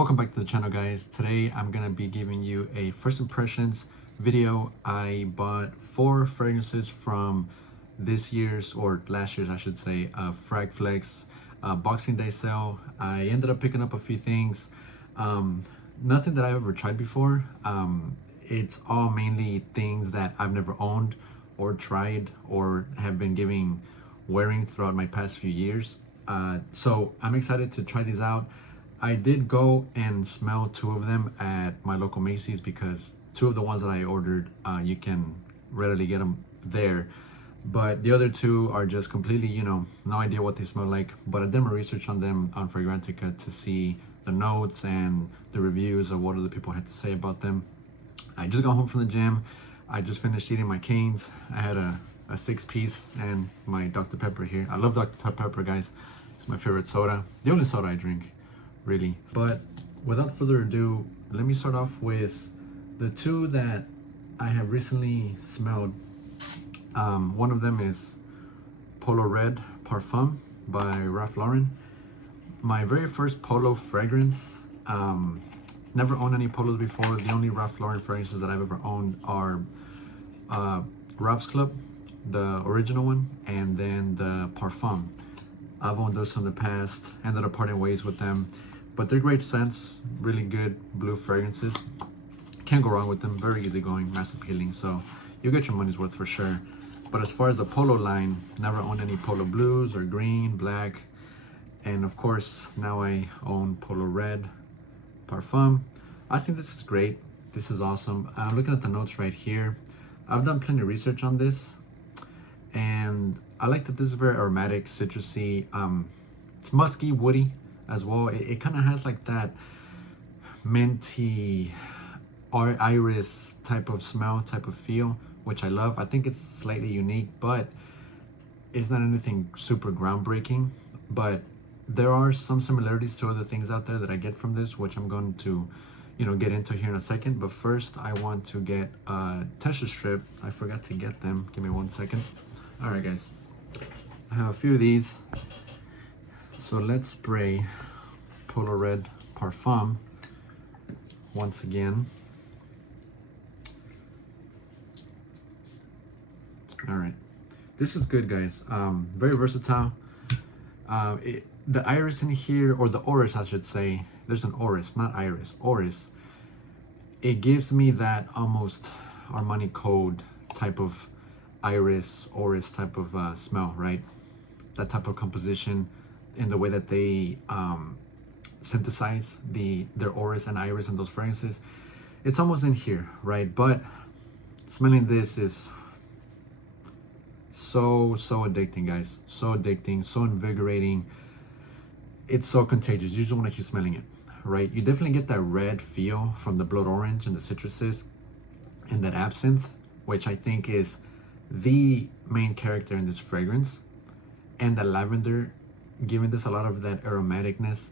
Welcome back to the channel, guys. Today I'm gonna be giving you a first impressions video. I bought 4 fragrances from this year's, or last year's I should say, Fragflex Boxing Day sale. I ended up picking up a few things, nothing that I've ever tried before. It's all mainly things that I've never owned or tried or have been wearing throughout my past few years. So I'm excited to try these out. I did go and smell 2 of them at my local Macy's because 2 of the ones that I ordered, you can readily get them there. But the other 2 are just completely, no idea what they smell like. But I did my research on them on Fragrantica to see the notes and the reviews of what other people had to say about them. I just got home from the gym. I just finished eating my canes. I had a 6-piece and my Dr. Pepper here. I love Dr. Pepper, guys. It's my favorite soda. The only soda I drink, really. But without further ado, let me start off with the 2 that I have recently smelled. One of them is Polo Red Parfum by Ralph Lauren. My very first Polo fragrance. Never owned any Polos before. The only Ralph Lauren fragrances that I've ever owned are Ralph's Club, the original one, and then the Parfum. I've owned those in the past, ended up parting ways with them, but they're great scents, really good blue fragrances. Can't go wrong with them, very easygoing, mass appealing, so you'll get your money's worth for sure. But as far as the Polo line, never owned any Polo blues or green, black, and of course now I own Polo Red Parfum. I think this is great. This is awesome. I'm looking at the notes right here. I've done plenty of research on this, and I like that this is very aromatic, citrusy. It's musky, woody as well. It kind of has like that minty or iris type of smell, type of feel, which I love. I think it's slightly unique, but it's not anything super groundbreaking. But there are some similarities to other things out there that I get from this, which I'm going to get into here in a second. But first I want to get a tester strip. I forgot to get them. Give me 1 second. All right, guys, I have a few of these, so let's spray Polo Red Parfum once again. All right, this is good, guys. Very versatile. The iris in here, or the orris I should say, there's an orris, not iris, orris. It gives me that almost Armani Code type of iris, orris type of smell, right? That type of composition in the way that they synthesize their orris and iris and those fragrances. It's almost in here, right? But smelling this is so addicting, guys. So addicting, so invigorating. It's so contagious. You just want to keep smelling it, right? You definitely get that red feel from the blood orange and the citruses and that absinthe, which I think is the main character in this fragrance, and the lavender, giving this a lot of that aromaticness,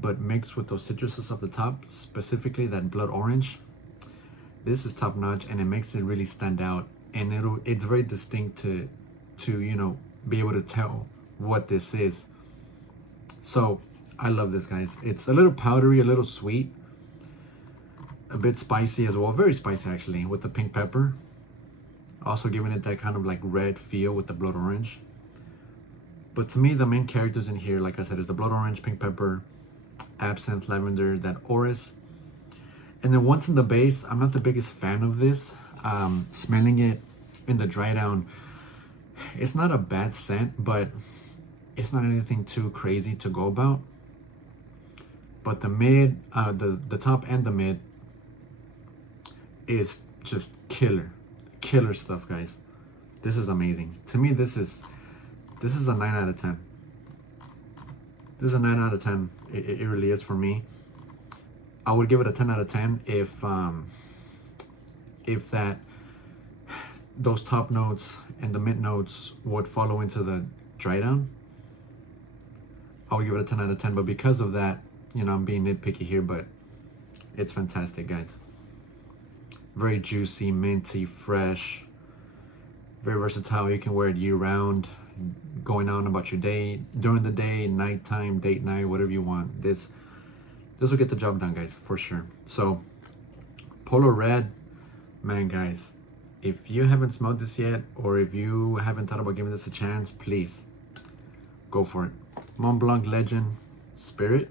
but mixed with those citruses off the top, specifically that blood orange. This is top notch, and it makes it really stand out, and it's very distinct to be able to tell what this is. So I love this, guys. It's a little powdery, a little sweet, a bit spicy as well, very spicy actually, with the pink pepper, also giving it that kind of like red feel with the blood orange. But to me, the main characters in here, like I said, is the blood orange, pink pepper, absinthe, lavender, that orris. And then once in the base, I'm not the biggest fan of this. Smelling it in the dry down, it's not a bad scent, but it's not anything too crazy to go about. But the mid, the top and the mid is just killer stuff, guys. This is amazing. To me, this is a 9 out of 10. This is a 9 out of 10. It really is for me. I would give it a 10 out of 10 if those top notes and the mid notes would follow into the dry down. I would give it a 10 out of 10, but because of that, I'm being nitpicky here, but it's fantastic, guys. Very juicy, minty, fresh, very versatile. You can wear it year round, going on about your day, during the day, nighttime, date night, whatever you want. This this will get the job done, guys, for sure. So Polo Red, man, guys, if you haven't smelled this yet, or if you haven't thought about giving this a chance, please go for it. Mont Blanc Legend Spirit.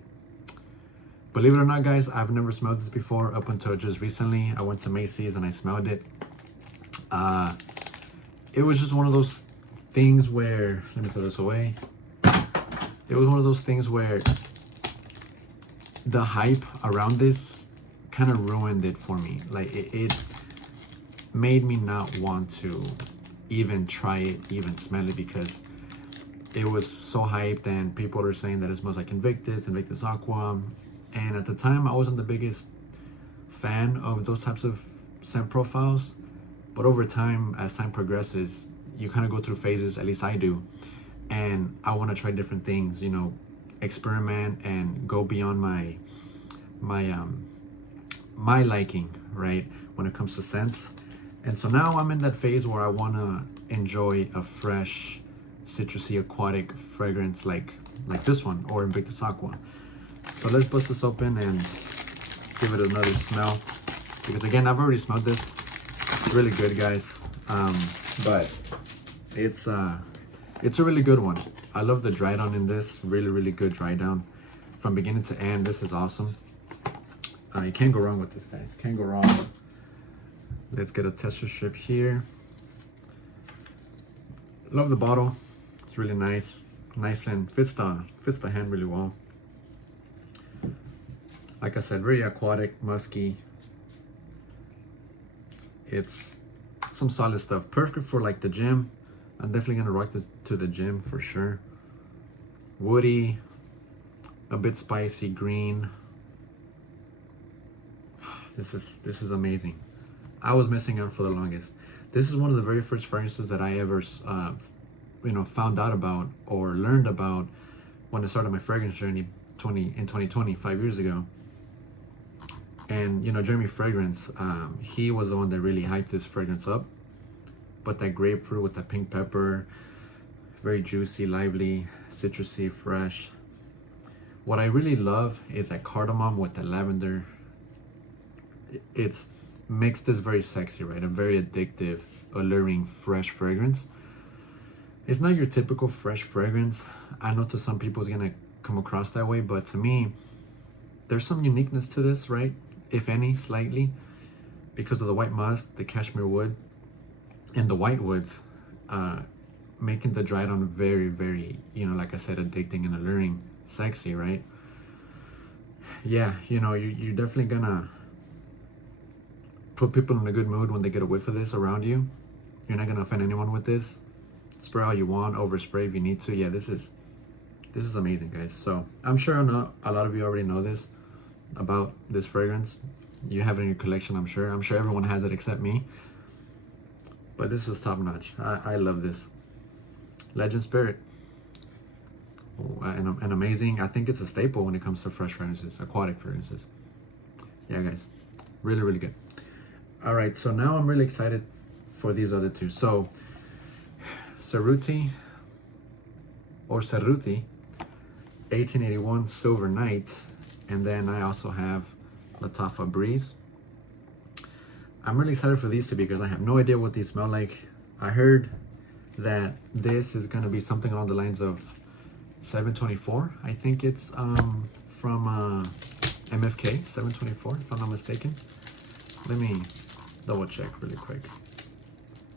Believe it or not, guys, I've never smelled this before up until just recently. I went to Macy's and I smelled it. It was just one of those things where, let me throw this away. It was one of those things where the hype around this kind of ruined it for me. Like it made me not want to even try it, even smell it, because it was so hyped and people are saying that it smells like Invictus Aqua. And at the time, I wasn't the biggest fan of those types of scent profiles. But over time, as time progresses, you kind of go through phases, at least I do. And I want to try different things, you know, experiment and go beyond my liking, right, when it comes to scents. And so now I'm in that phase where I want to enjoy a fresh, citrusy, aquatic fragrance like this one, or Invictus Aqua. So let's bust this open and give it another smell, because again, I've already smelled this. It's really good, guys. But it's a really good one. I love the dry down in this. Really good dry down from beginning to end. This is awesome. You can't go wrong with this, guys. Can't go wrong. Let's get a tester strip here. Love the bottle. It's really nice and fits the hand really well. Like I said, very aquatic, musky. It's some solid stuff. Perfect for like the gym. I'm definitely gonna rock this to the gym for sure. Woody, a bit spicy, green. This is amazing. I was missing out for the longest. This is one of the very first fragrances that I ever found out about or learned about when I started my fragrance journey in 2020, 5 years ago. And you know, Jeremy Fragrance, he was the one that really hyped this fragrance up. But that grapefruit with that pink pepper, very juicy, lively, citrusy, fresh. What I really love is that cardamom with the lavender. It's makes this very sexy, right? A very addictive, alluring, fresh fragrance. It's not your typical fresh fragrance. I know to some people it's gonna come across that way, but to me, there's some uniqueness to this, right? If any, slightly, because of the white musk, the cashmere wood, and the white woods, making the dry down very, you know, like I said, addicting and alluring, sexy, right? Yeah, you know, you're definitely gonna put people in a good mood when they get a whiff of this around you. You're not gonna offend anyone with this. Spray all you want, overspray if you need to. Yeah, this is amazing, guys. So I'm sure a lot of you already know this about this fragrance. You have it in your collection, I'm sure. I'm sure everyone has it except me. But this is top notch. I love this. Legend Spirit. And amazing. I think it's a staple when it comes to fresh fragrances, aquatic fragrances. Yeah, guys. Really good. All right, so now I'm really excited for these other two. So Cerruti 1881 Silver Night, and then I also have Lattafa Breeze. I'm really excited for these two because I have no idea what these smell like. I heard that this is going to be something along the lines of 724. I think it's from MFK 724, if I'm not mistaken. Let me double check really quick.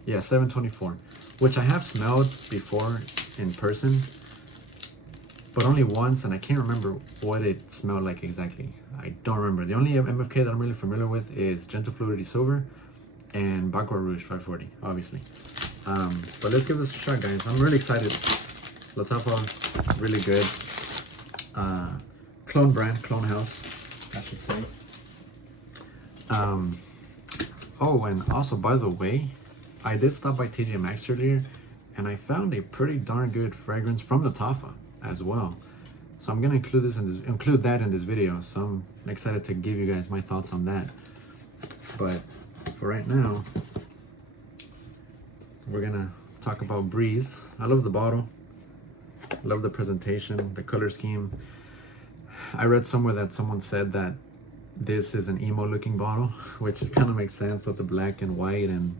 Yeah, 724, which I have smelled before in person, but only once, and I can't remember what it smelled like exactly. I don't remember. The only MFK that I'm really familiar with is Gentle Fluidity Silver and Baccarat Rouge 540, obviously. But let's give this a shot, guys. I'm really excited. Lattafa, really good. Clone brand, clone house, I should say. Oh, and also, by the way, I did stop by Tjmaxx earlier, and I found a pretty darn good fragrance from Lattafa as well. So I'm gonna include that in this video. So I'm excited to give you guys my thoughts on that. But for right now, we're gonna talk about Breeze. I love the bottle, love the presentation, the color scheme. I read somewhere that someone said that this is an emo looking bottle, which kind of makes sense with the black and white and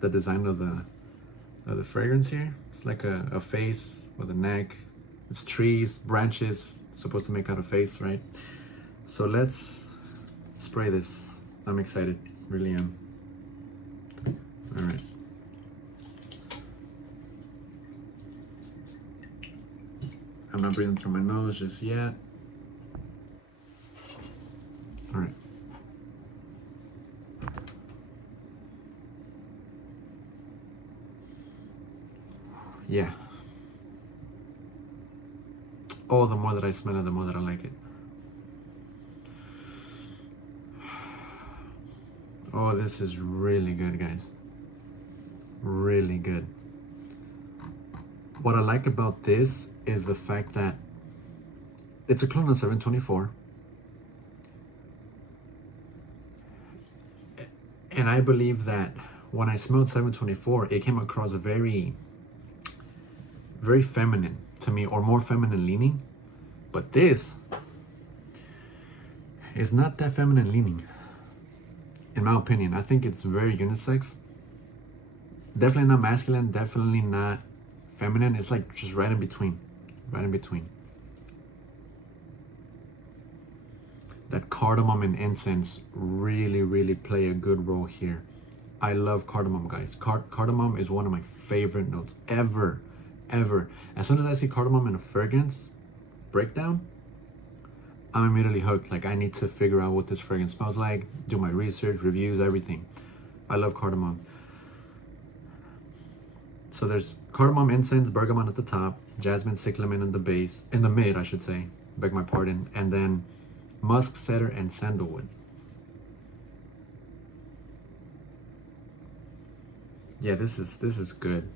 the design of the fragrance here. It's like a face with a neck. It's trees, branches, supposed to make out a face, right? So let's spray this. I'm excited, really am. All right. I'm not breathing through my nose just yet. All right. Yeah. Oh, the more that I smell it, the more that I like it. Oh, this is really good, guys. Really good. What I like about this is the fact that it's a clone of 724. And I believe that when I smelled 724, it came across a very feminine to me, or more feminine leaning. But this is not that feminine leaning, in my opinion. I think it's very unisex. Definitely not masculine, definitely not feminine. It's like just right in between. Right in between. That cardamom and incense really play a good role here. I love cardamom, guys. Cardamom is one of my favorite notes ever. As soon as I see cardamom in a fragrance breakdown, I'm immediately hooked. Like, I need to figure out what this fragrance smells like, do my research, reviews, everything. I love cardamom. So there's cardamom, incense, bergamot at the top, jasmine, cyclamen in the base, in the mid, I should say, beg my pardon, and then musk, cedar, and sandalwood. Yeah, this is good.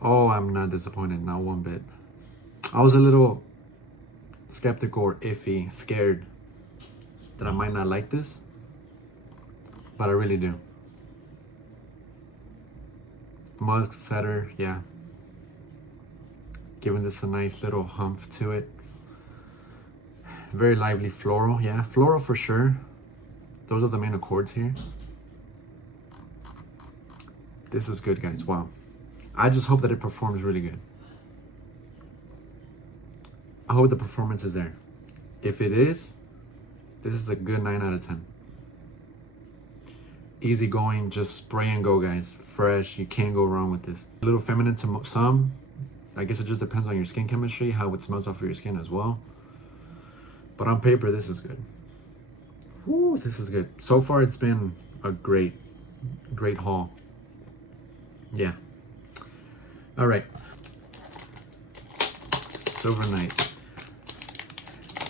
Oh, I'm not disappointed, not one bit. I was a little skeptical or iffy, scared that I might not like this, but I really do. Musk, cedar, yeah. Giving this a nice little humph to it. Very lively floral, yeah. Floral for sure. Those are the main accords here. This is good, guys, wow. I just hope that it performs really good. I hope the performance is there. If it is, this is a good 9 out of 10. Easy going, just spray and go, guys. Fresh, you can't go wrong with this. A little feminine to some. I guess it just depends on your skin chemistry, how it smells off of your skin as well. But on paper, this is good. Woo, this is good. So far, it's been a great haul. Yeah. All right. Silver Night.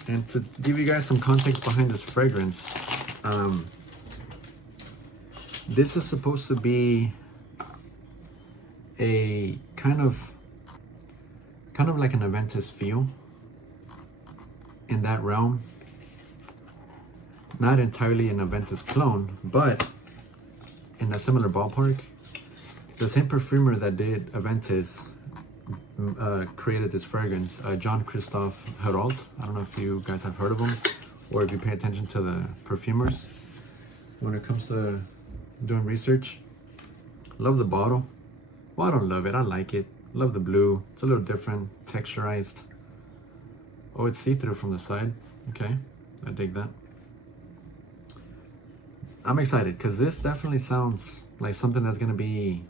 And to give you guys some context behind this fragrance, this is supposed to be a kind of like an Aventus feel in that realm. Not entirely an Aventus clone, but in a similar ballpark. The same perfumer that did Aventus created this fragrance, John Christophe Herault. I don't know if you guys have heard of him, or if you pay attention to the perfumers when it comes to doing research. Love the bottle. Well, I don't love it, I like it. Love the blue. It's a little different, texturized. Oh, it's see-through from the side. Okay, I dig that. I'm excited because this definitely sounds like something that's gonna be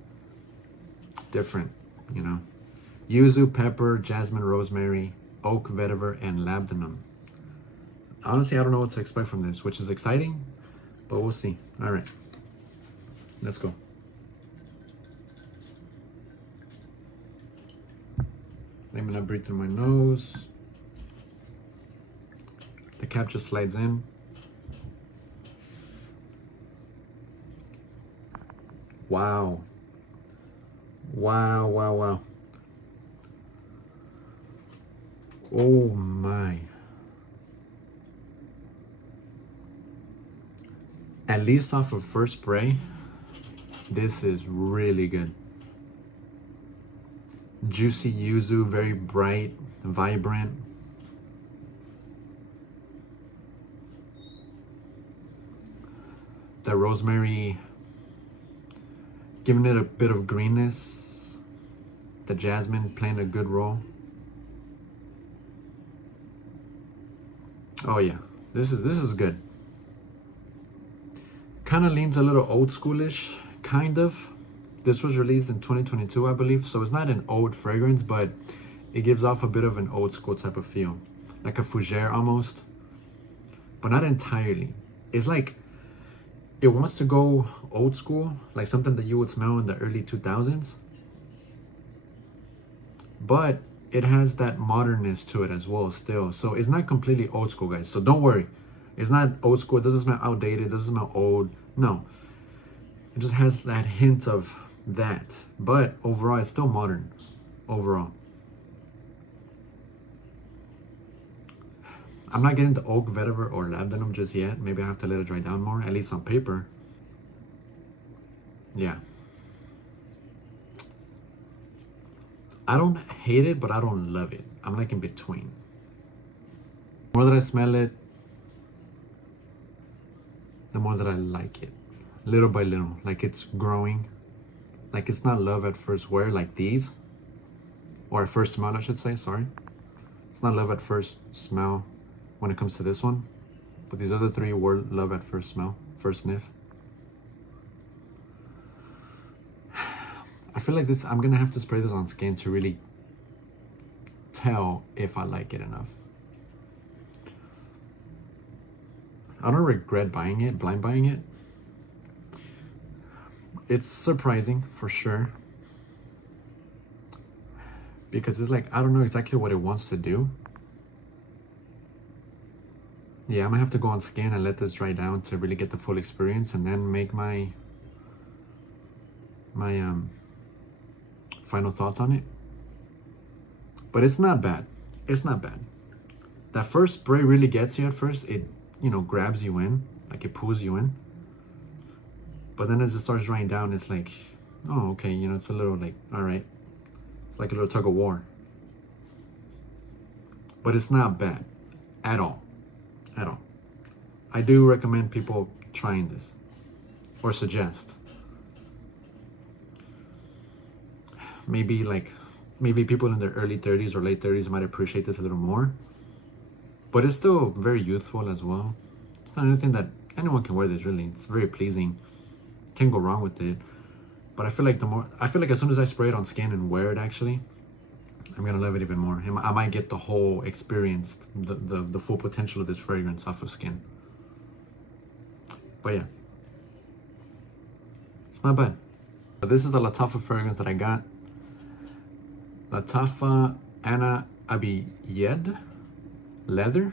different, you know. Yuzu, pepper, jasmine, rosemary, oak, vetiver, and labdanum. Honestly, I don't know what to expect from this, which is exciting, but we'll see. All right, let's go. Let me not breathe through my nose. The cap just slides in. Wow. Wow, wow, wow. Oh my. At least off of first spray, this is really good. Juicy yuzu, very bright, vibrant. the rosemary, giving it a bit of greenness. The jasmine playing a good role. Oh yeah, this is good. Kind of leans a little old schoolish, kind of. This was released in 2022, I believe, so it's not an old fragrance, but it gives off a bit of an old school type of feel, like a fougere almost, but not entirely. It's like it wants to go old school, like something that you would smell in the early 2000s, but it has that modernness to it as well still. So it's not completely old school, guys, so don't worry. It's not old school. It doesn't smell outdated. It doesn't smell old. No, it just has that hint of that, but overall it's still modern overall. I'm not getting the oak, vetiver, or labdanum just yet. Maybe I have to let it dry down more, at least on paper. Yeah. I don't hate it, but I don't love it. I'm like in between. The more that I smell it, the more that I like it. Little by little, like it's growing. Like it's not love at first wear like these. Or at first smell, I should say, sorry. It's not love at first smell when it comes to this one, but these other three were love at first smell, first sniff. I feel like this, I'm gonna have to spray this on skin to really tell if I like it enough. I don't regret buying it, blind buying it. It's surprising for sure, because it's like, I don't know exactly what it wants to do. Yeah, I'm gonna have to go on skin and let this dry down to really get the full experience, and then make my final thoughts on it. But it's not bad. It's not bad. That first spray really gets you at first. It, you know, grabs you in, like it pulls you in. But then as it starts drying down, it's like, oh, okay, you know, it's a little like, all right. It's like a little tug of war. But it's not bad at all. At all. I do recommend people trying this, or suggest. Maybe people in their early 30s or late 30s might appreciate this a little more, but it's still very youthful as well. It's not anything that anyone can wear this, really. It's very pleasing. Can't go wrong with it. But I feel like as soon as I spray it on skin and wear it, actually, I'm gonna love it even more. I might get the whole experience, the full potential of this fragrance off of skin. But yeah, it's not bad. So this is the Lattafa fragrance that I got. Lattafa Anna Abiyed leather.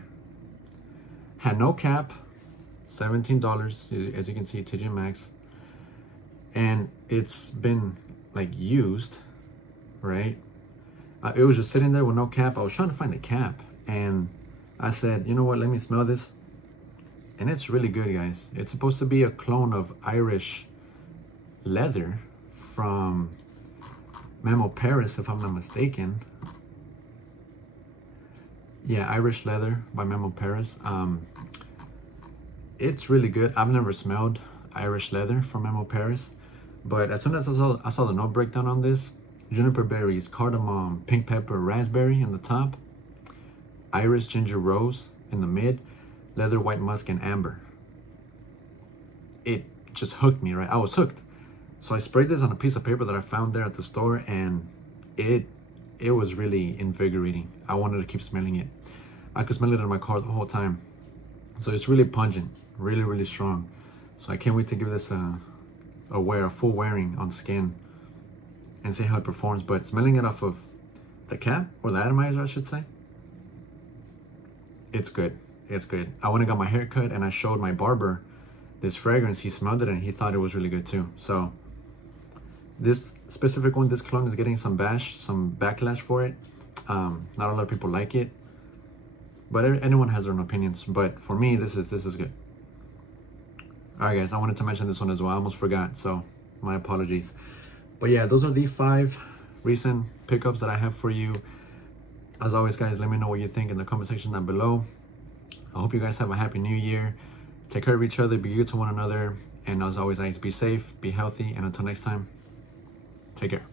Had no cap. $17, as you can see, Tjmaxx. And it's been like used, right? It was just sitting there with no cap. I was trying to find the cap, and I said, you know what, let me smell this. And it's really good, guys. It's supposed to be a clone of Irish leather from Memo Paris, if I'm not mistaken. Yeah, Irish leather by Memo Paris. It's really good. I've never smelled Irish leather from Memo Paris, but as soon as I saw the note breakdown on this, juniper berries, cardamom, pink pepper, raspberry in the top, iris, ginger, rose in the mid, leather, white musk, and amber. It just hooked me, right? I was hooked. So I sprayed this on a piece of paper that I found there at the store, and it was really invigorating. I wanted to keep smelling it. I could smell it in my car the whole time. So it's really pungent, really, really strong. So I can't wait to give this a full wearing on skin and see how it performs. But smelling it off of the cap, or the atomizer, I should say, it's good. It's good. I went and got my hair cut, and I showed my barber this fragrance. He smelled it, and he thought it was really good too. So this specific one, this cologne, is getting some backlash for it. Not a lot of people like it, but anyone has their own opinions. But for me, this is good. All right, guys, I wanted to mention this one as well. I almost forgot, so my apologies. But yeah, those are the 5 recent pickups that I have for you. As always, guys, let me know what you think in the comment section down below. I hope you guys have a happy new year. Take care of each other, be good to one another, And as always, guys, be safe, be healthy, and until next time, take care.